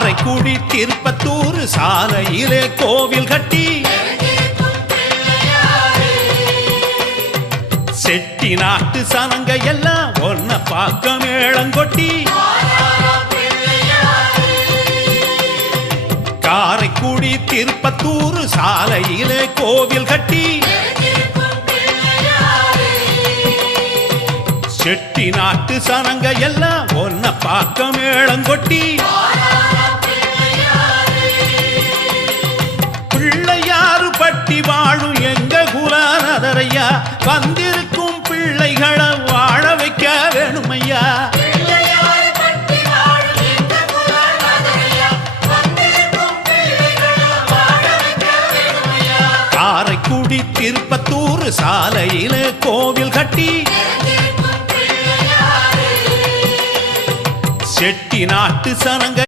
காரைக்குடி திருப்பத்தூர் சாலையிலே கோவில் கட்டி செட்டி நாட்டு சனங்க எல்லாம் ஒன்ன பார்க்க மேளங்கொட்டி காரைக்குடி திருப்பத்தூர் சாலையிலே கோவில் கட்டி செட்டி நாட்டு சனங்க எல்லாம் ஒன்ன பார்க்க மேளங்கொட்டி பிள்ளையாறு பட்டி வாழும் எங்க குலநாதரையா வந்திருக்கும் பிள்ளைகளை வாழ வைக்க வேணுமையா காரைக்குடி திருப்பத்தூர் சாலையிலே கோவில் கட்டி செட்டி நாட்டு சனங்க